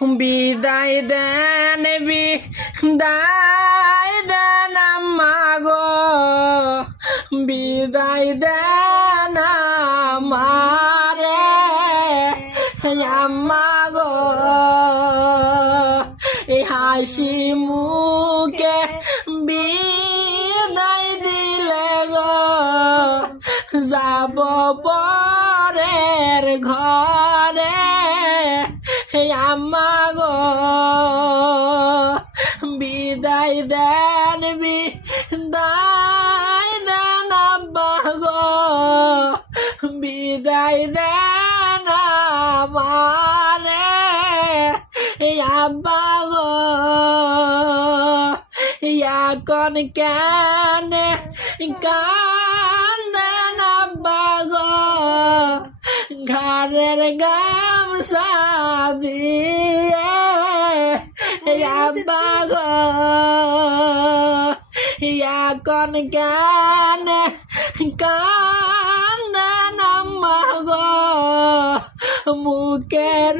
বিদায় দেন আম্মা গো, বিদায় দেন আমারে আম্মা গো। এই হাসি মুখে বিদায় দিলে গো, যাব পরের ঘরে আম্মা গো। বিদায় দেন আব্বা গো, বিদায় দেন আমারে আব্বা গো। এখন কেন কান্দেন আব্বা গো, ঘরের গামছা দিয়ে আব্বা গো। এখন কেন কান্দেন আম্মা গো, মুখের